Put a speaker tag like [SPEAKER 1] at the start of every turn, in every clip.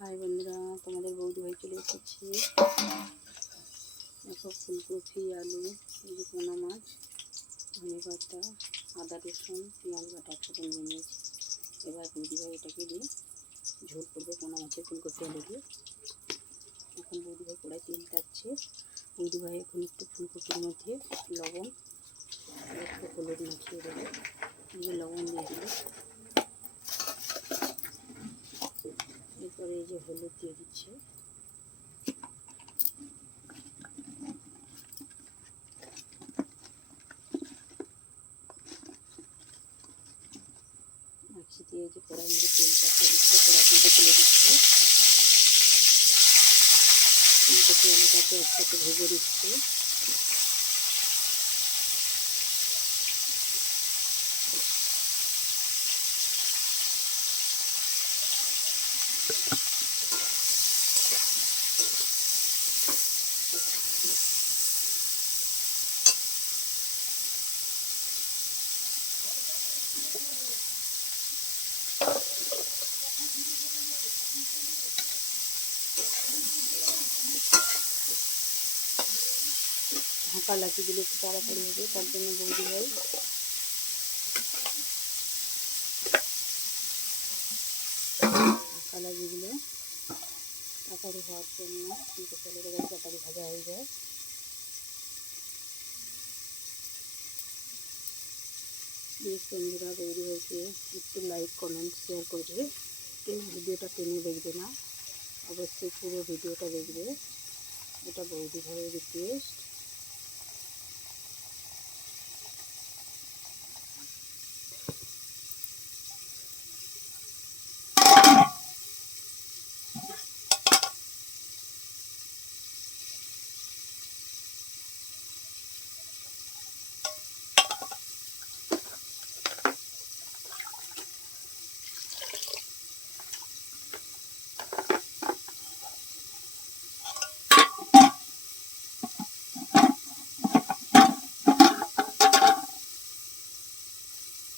[SPEAKER 1] High বন্ধুরা, তোমাদের বৌদি ভাই চলে এসেছি। দেখো, ফুলকপি, আলু, এই যে পোনা মাছ, ধনে পাতা, আদা রসুন, পেঁয়াজ বাটা একসাথে নিয়ে নিয়েছি। এবার বৌদি ভাই এটাকে দিয়ে ঝোল করবে পোনা মাছের ফুলকপি আলু দিয়ে। এখন বৌদি ভাই কড়াই তেল টাচ্ছে বৌদি ভাই এখন একটু ফুলকপির মধ্যে লবণ, একটু হলুদ মাখিয়ে দেবে। লবণ দিয়ে দিল এরপরে এই যে হলুদ দিয়ে দিচ্ছি। দিয়ে যে কড়াই মধ্যে তেলটা তুলে দিচ্ছিল তুলে একসাথে ভেজে দিচ্ছে লাগিয়ে দিলে একটু তাড়াতাড়ি হবে, তার জন্য বৌদি লাগিয়ে দিলে। তাড়াতাড়ি হওয়ার জন্য কিন্তু চলে গেলে তাড়াতাড়ি ভাজা হয়ে যায়। প্লিজ বন্ধুরা, বৌদি ভাইকে একটু লাইক কমেন্ট শেয়ার করবে কেউ ভিডিওটা টেনে দেখবে না। অবশ্যই পুরো ভিডিওটা দেখবে। এটা বৌদি ভাইয়ের রিকোয়েস্ট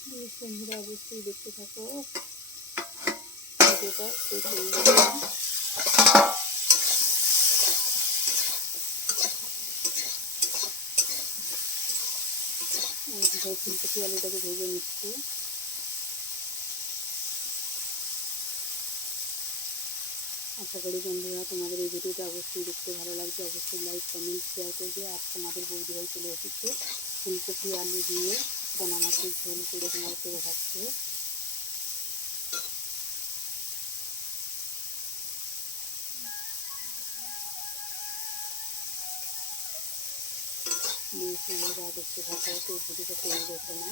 [SPEAKER 1] প্লিজ বন্ধুরা অবশ্যই দেখতে থাকো আমি ভাই ফুলকপি আলুটাকে ভেজে নিচ্ছি আশা করি বন্ধুরা, তোমাদের এই ভিডিওটা অবশ্যই দেখতে ভালো লাগছে। অবশ্যই লাইক কমেন্ট শেয়ার করবে। আর তোমাদের বৌদি ভাই চলে এসেছে। ফুলকপি, আলু দিয়ে পোনা মাছের ঝোল করে তোমাদেরকে দেখাচ্ছে। বন্ধুরা দেখতে থাকো তো ভিডিওটা টেনে দেখবে না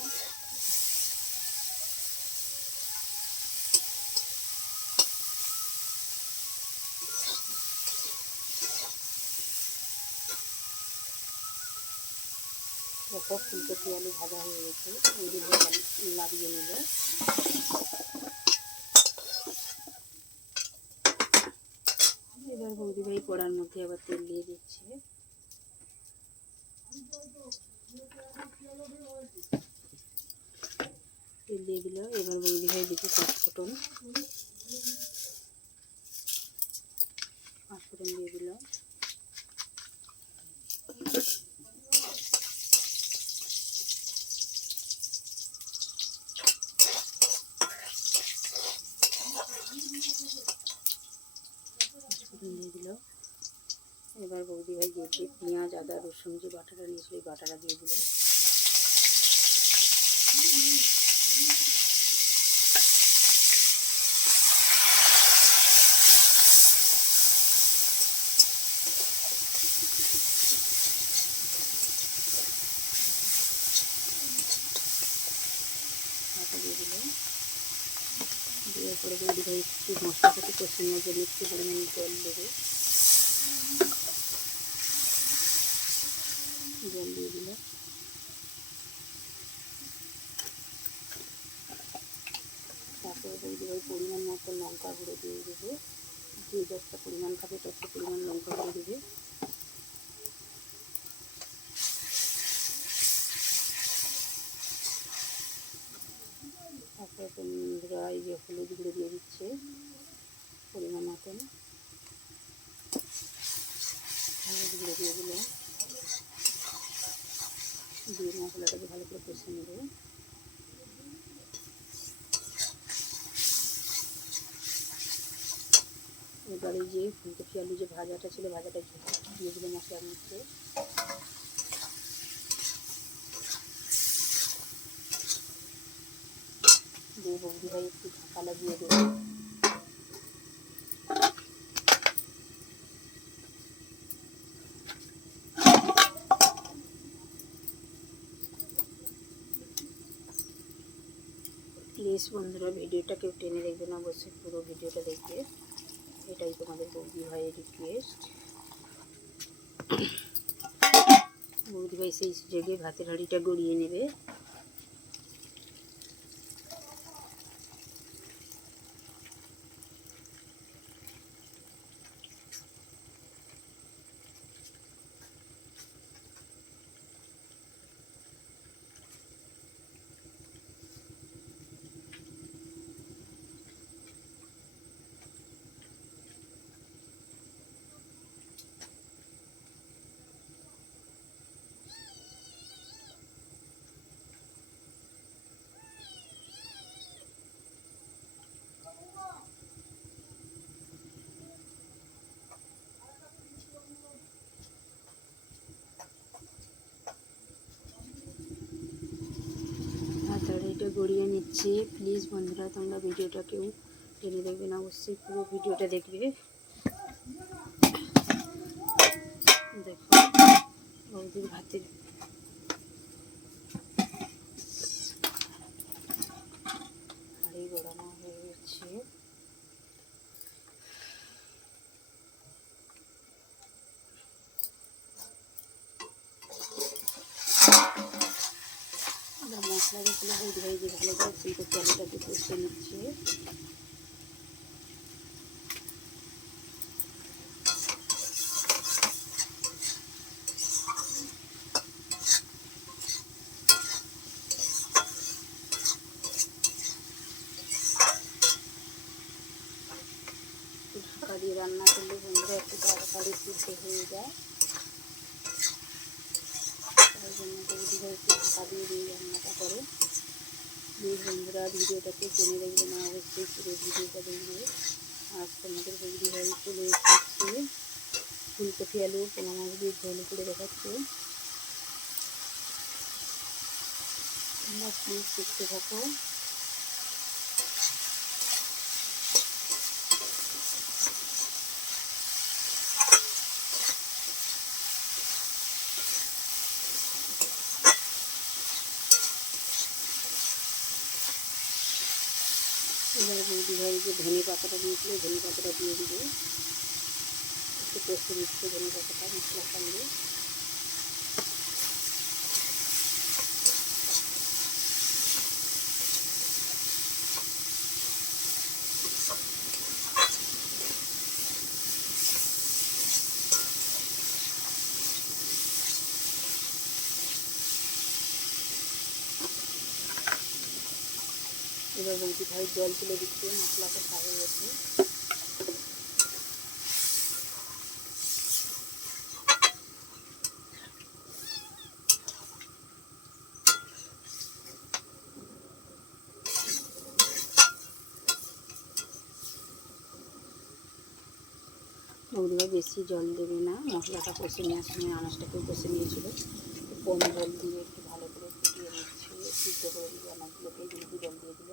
[SPEAKER 1] দেখো ফুলকপি আলু ভাজা হয়ে গেছে ওইগুলো লাভিয়ে নিল এবার বৌদি ভাই কড়ার মধ্যে আবার তেল দিয়ে দিচ্ছে। দিয়ে দিল। এবার বৌদি ভাই দিচ্ছে পাঁচ ফোটন দিয়ে দিল। দিয়ে দিল। এবার বৌদি ভাই দিয়েছে পেঁয়াজ, আদা, রসুন যে বাটাটা নিয়েছিল বাটাটা দিয়ে দিল বাটা দিয়ে দিল দেওয়ার পরে বৌদি ভাই একটু মশলাটাকে কষানোর জন্য একটু পরিমাণে জল দেবে জল দিয়ে দিল বৌদি ভাই পরিমাণ মতো লঙ্কা গুঁড়ো দিয়ে দেবে। যে যতটা পরিমাণ খাবে ততটা পরিমাণ লঙ্কা গুঁড়ো দেবে। তারপরে এই যে হলুদ গুঁড়ো দিয়ে দিচ্ছে পরিমাণ মতন মশলাটাকে ভালো করে কষে নেব এবারে যে ফুলকপি, আলু যে ভাজাটা ছিল, ভাজাটা দিয়ে দিল মশলার মধ্যে। দিয়ে বৌদি ভাই একটু ঢাকা লাগিয়ে দেবো প্লিজ বন্ধুরা, ভিডিওটা কেউ টেনে দেখবে না, অবশ্যই পুরো ভিডিওটা দেখবে। এটাই তোমাদের বৌদি ভাইয়ের রিকোয়েস্ট বৌদি ভাই সেই জেগে ভাতের হাঁড়িটা গড়িয়ে নেবে ভাতের হাঁড়িটা নিচ্ছে প্লিজ বন্ধুরা, তোমরা ভিডিওটা কেউ টেনে দেখবে না, অবশ্যই পুরো ভিডিওটা দেখবে। দেখো, বৌদির ভাতের হাড়ি গড়ানো হয়ে গেছে। এবার মশলা দেখলে বৌদি ভাই যে ভালো করে ফুলকপি আলুটাকে কষে নিচ্ছে একটু ঢাকা দিয়ে রান্না করলে বন্ধুরা একটু তাড়াতাড়ি সিদ্ধ হয়ে যায় তাই জন্য বৌদি ভাই একটু ঢাকা দিয়ে দিয়ে রান্নাটা করে প্লিজ বন্ধুরা ভিডিওটাকে টেনে দেখবে না অবশ্যই পুরো ভিডিওটা দেখবে আজ তোমাদের বৌদি ভাই চলে এসেছি ফুলকপি আলু পোনা মাছ দিয়ে ঝোল করে দেখাচ্ছে তোমরা প্লিজ দেখতে থাকো। বৌদি ভাই যে ধনে পাতাটা দিয়েছিল, ধনে পাতাটা দিয়ে দিব একটু কষে নিচ্ছে, ধনে পাতাটা মশলার সঙ্গে। জল তুলে দিচ্ছে, মশলাটা খাওয়া গেছে ভাই বেশি জল দেবে না, মশলাটা কষে নেওয়ার সময় আনাজটাকেও কষে নিয়েছিল কম জল দিয়ে একটু ভালো করে ফুটিয়ে নিচ্ছে সিদ্ধ করে দিয়ে আনাজগুলোকে যেহেতু জল দিয়ে দিল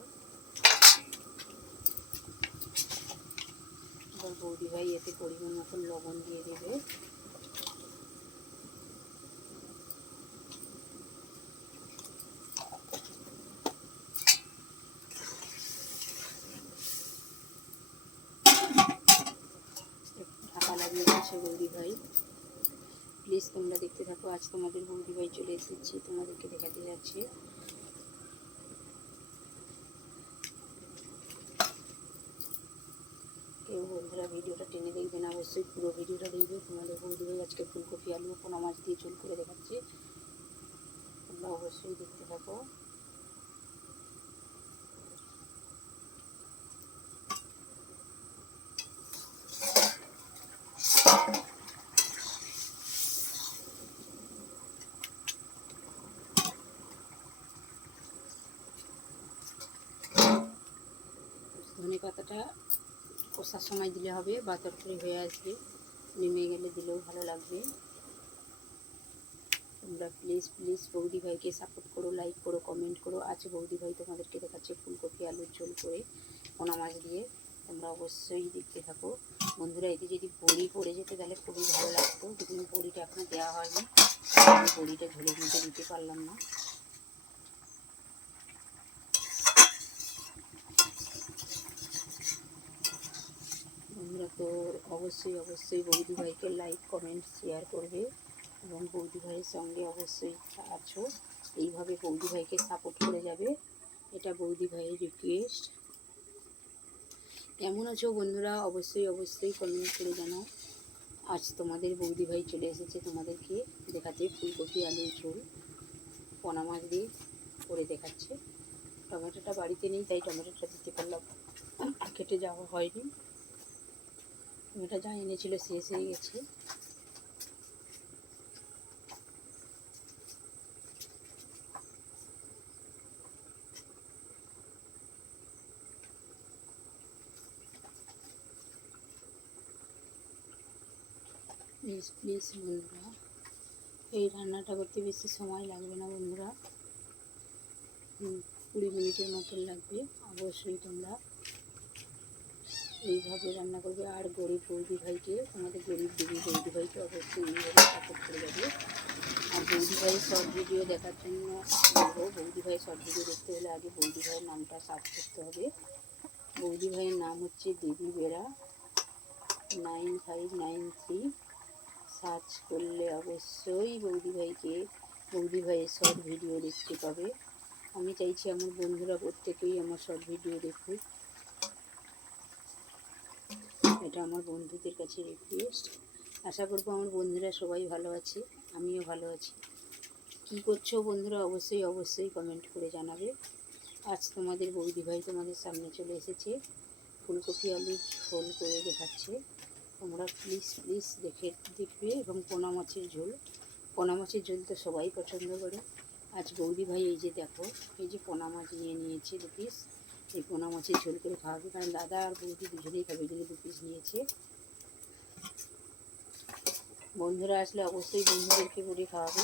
[SPEAKER 1] এবার বৌদি ভাই এতে পরিমাণ মতন লবণ দিয়ে দেবে। প্লিজ তোমরা দেখতে থাকো, আজ তোমাদের বৌদি ভাই চলে এসেছি, তোমাদেরকে দেখাতে যাচ্ছি। অবশ্যই পুরো ভিডিওটা দেখবে। তোমাদের বৌদিভাই আজকে ফুলকপি, আলু, পোনা মাছ দিয়ে চুল করে দেখাচ্ছি। তোমরা অবশ্যই দেখতে থাকো। ধনে পাতাটা কষার সময় দিলে হবে, বা তরকারি হয়ে আসবে নেমে গেলে দিলেও ভালো লাগবে। তোমরা প্লিজ প্লিজ বৌদি ভাইকে সাপোর্ট করো লাইক করো কমেন্ট করো। আজ বৌদি ভাই তোমাদেরকে দেখাচ্ছে ফুলকপি, আলুর ঝোল করে পোনা মাছ দিয়ে। তোমরা অবশ্যই দেখতে থাকো। বন্ধুরা, এতে যদি বড়ি পড়ে যেত তাহলে খুবই ভালো লাগতো। কিন্তু বড়িটা এখনও দেওয়া হয়নি। বড়িটা ঝোলের মধ্যে দিতে পারলাম না বন্ধুরা তো অবশ্যই অবশ্যই বৌদি ভাইকে লাইক কমেন্ট শেয়ার করবে এবং বৌদি ভাইয়ের সঙ্গে অবশ্যই আছো। এইভাবে বৌদি ভাইকে সাপোর্ট করে যাবে। এটা বৌদি ভাইয়ের রিকোয়েস্ট কেমন আছো বন্ধুরা? অবশ্যই অবশ্যই কমেন্ট করে জানাও। আজ তোমাদের বৌদি ভাই চলে এসেছে তোমাদেরকে দেখাতে ফুলকপি, আলুর ঝোল। পোনা মাছ দিয়ে করে দেখাচ্ছে। টমেটোটা বাড়িতে নেই, তাই টমেটোটা দিতে পারলাম। কেটে যাওয়া হয়নি। টমেটো যা এনেছিল শেষ হয়ে গেছে। প্লিজ প্লিজ বন্ধুরা, এই রান্নাটা করতে বেশি সময় লাগবে না বন্ধুরা। কুড়ি মিনিটের মতন লাগবে, অবশ্যই তোমরা এইভাবে রান্না করবে। আর গরিব বৌদি ভাইকে আমাদের গরিব দেবী বৌদি ভাইকে অবশ্যই এইভাবে সাপোর্ট করে যাবে। আর বৌদি ভাইয়ের শর্ট ভিডিও দেখার জন্য বলব বৌদি ভাইয়ের শর্ট ভিডিও দেখতে হলে আগে বৌদি ভাইয়ের নামটা সার্চ করতে হবে। বৌদি ভাইয়ের নাম হচ্ছে Debi Bera. Nine five nine three search করলে অবশ্যই বৌদি ভাইকে, বৌদি ভাইয়ের শর্ট ভিডিও দেখতে পাবে। আমি চাইছি আমার বন্ধুরা প্রত্যেকেই আমার শর্ট ভিডিও দেখুক। এটা আমার বন্ধুদের কাছে রিকোয়েস্ট আশা করব আমার বন্ধুরা সবাই ভালো আছে, আমিও ভালো আছি। কী করছ বন্ধুরা? অবশ্যই অবশ্যই কমেন্ট করে জানাবে। আজ তোমাদের বৌদি ভাই তোমাদের সামনে চলে এসেছে। ফুলকপি আলু ঝোল করে দেখাচ্ছে। তোমরা প্লিজ প্লিজ দেখে, দেখবে এবং পোনা মাছের ঝোল। পোনা মাছের ঝোল তো সবাই পছন্দ করে। আজ বৌদি ভাই এই যে দেখো, এই যে পোনা মাছ নিয়ে নিয়েছে দু পিস এই পোনা মাছের ঝোল করে খাওয়াবে? কারণ দাদা আর বৌদি দুজনেই খাবে দু পিস নিয়েছে। বন্ধুরা আসলে অবশ্যই বন্ধুদেরকে করে খাওয়াবে।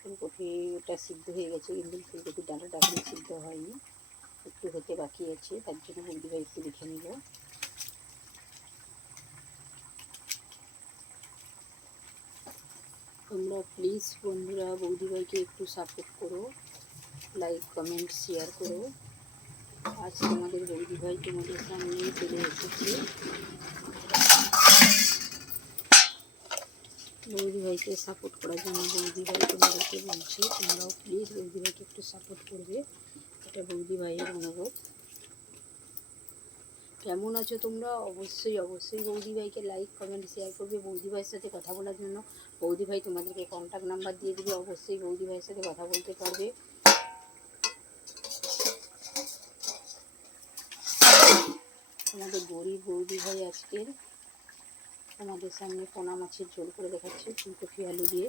[SPEAKER 1] ফুলকপিটা সিদ্ধ হয়ে গেছে, কিন্তু ফুলকপির ডাঁটাটা এখনও সিদ্ধ হয়নি। একটু হতে বাকি আছে, তার জন্য ভাই একটু দেখে নিল তোমরা প্লিজ বন্ধুরা বৌদি ভাইকে একটু সাপোর্ট করো লাইক কমেন্ট শেয়ার করো। আজ তোমাদের বৌদি ভাই তোমাদের সামনে চলে এসেছে। বৌদি ভাইকে সাপোর্ট করার জন্য বৌদি ভাই তোমাদেরকে বলছি, তোমরাও প্লিজ বৌদি ভাইকে একটু সাপোর্ট করবে। এটা বৌদি ভাইয়ের অনুরোধ। কেমন আছো তোমরা? অবশ্যই অবশ্যই বৌদি ভাইকে লাইক কমেন্ট শেয়ার করবে। বৌদি ভাইয়ের সাথে কথা বলার জন্য। বৌদি ভাই তোমাদেরকে কন্ট্যাক্ট নাম্বার দিয়ে দেবে। অবশ্যই বৌদি ভাইয়ের সাথে কথা বলতে পারবে। আমাদের গরিব বৌদি ভাই আজকের। আমাদের সামনে পোনা মাছের ঝোল করে দেখাচ্ছে, ফুলকপি, আলু দিয়ে।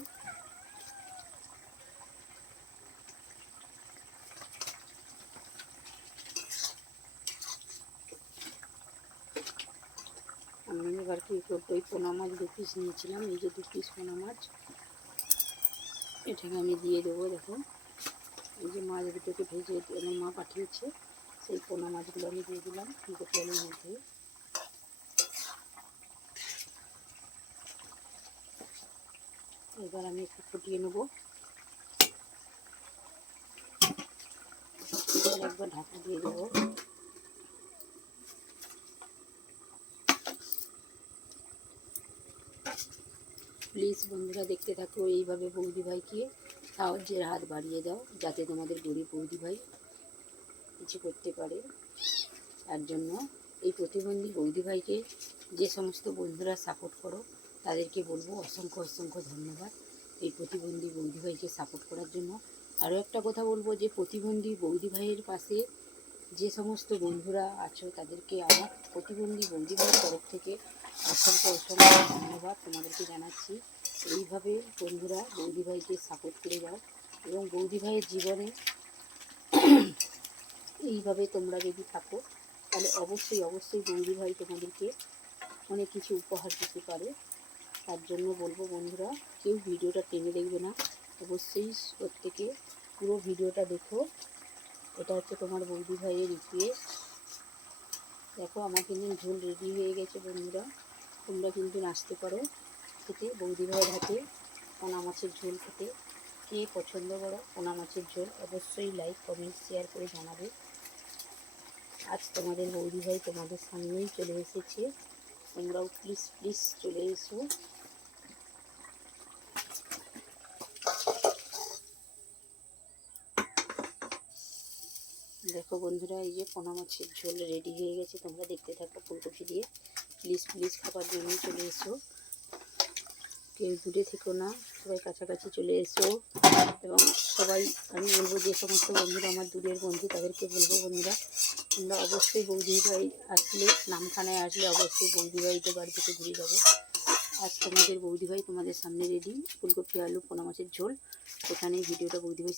[SPEAKER 1] এবার ওই পোনা মাছ দু পিস নিয়েছিলাম, এই যে দু পিস পোনা মাছ, এটাকে আমি দিয়ে দেবো, দেখো। এই যে মাছ দুটোকে ভেজে আমার মা পাঠিয়েছে, সেই পোনা মাছগুলো আমি দিয়ে দিলাম আলুর মধ্যে। এবার আমি একটু ফুটিয়ে নেব। একবার ঢাকা দিয়ে দেবো। প্লিজ বন্ধুরা দেখতে থাকো, এইভাবে বৌদি ভাইকে সাহায্যের হাত বাড়িয়ে দাও, যাতে তোমাদের গরিব বৌদি ভাই কিছু করতে পারে। তার জন্য এই প্রতিবন্ধী বৌদি ভাইকে যে সমস্ত বন্ধুরা সাপোর্ট করো, তাদেরকে বলব অসংখ্য অসংখ্য ধন্যবাদ। এই প্রতিবন্ধী বৌদি ভাইকে সাপোর্ট করার জন্য। আরও একটা কথা বলব যে, প্রতিবন্ধী বৌদি ভাইয়ের পাশে যে সমস্ত বন্ধুরা আছো, তাদেরকে আমার প্রতিবন্ধী বৌদি ভাইয়ের তরফ থেকে অসংখ্য অসংখ্য ধন্যবাদ তোমাদেরকে জানাচ্ছি। এইভাবে বন্ধুরা বৌদি ভাইকে সাপোর্ট করে যাও এবং বৌদি ভাইয়ের জীবনে এইভাবে তোমরা যদি থাকো, তাহলে অবশ্যই অবশ্যই বৌদি ভাই তোমাদেরকে অনেক কিছু উপহার দিতে পারে। তার জন্য বলব বন্ধুরা, কেউ ভিডিওটা টেনে দেখবে না। অবশ্যই প্রত্যেকে পুরো ভিডিওটা দেখো। এটা হচ্ছে তোমার বৌদি ভাইয়ের রিকোয়েস্ট দেখো, আমার কিন্তু ঝোল রেডি হয়ে গেছে বন্ধুরা। তোমরা কিন্তু নাচতে পারো। খেতে বৌদি ভাইয়ের হাতে পোনা মাছের ঝোল খেতে। কে পছন্দ করো পোনা মাছের ঝোল, অবশ্যই লাইক কমেন্ট শেয়ার করে জানাবে। আজ তোমাদের বৌদি ভাই তোমাদের সামনেই চলে এসেছে। তোমরাও প্লিজ প্লিজ চলে এসো। দেখো বন্ধুরা, এই যে পোনা মাছের ঝোল রেডি হয়ে গেছে। তোমরা দেখতে থাকো ফুলকপি দিয়ে। প্লিজ প্লিজ খাবার জন্য চলে এসো। কেউ দূরে থেকো না, সবাই কাছাকাছি চলে এসো। এবং সবাই, আমি বলব যে সমস্ত বন্ধুরা, আমার দূরের বন্ধু, তাদেরকে বলব বন্ধুরা, তোমরা অবশ্যই বৌদি ভাই আসলে, নামখানায় আসলে অবশ্যই বৌদি তো বাড়ি থেকে ঘুরে যাব আজ তোমাদের বৌদিভাই তোমাদের সামনে রেডি ফুলকপি, আলু, পোনা মাছের ঝোল। সেখানে ভিডিওটা বৌদি ভাই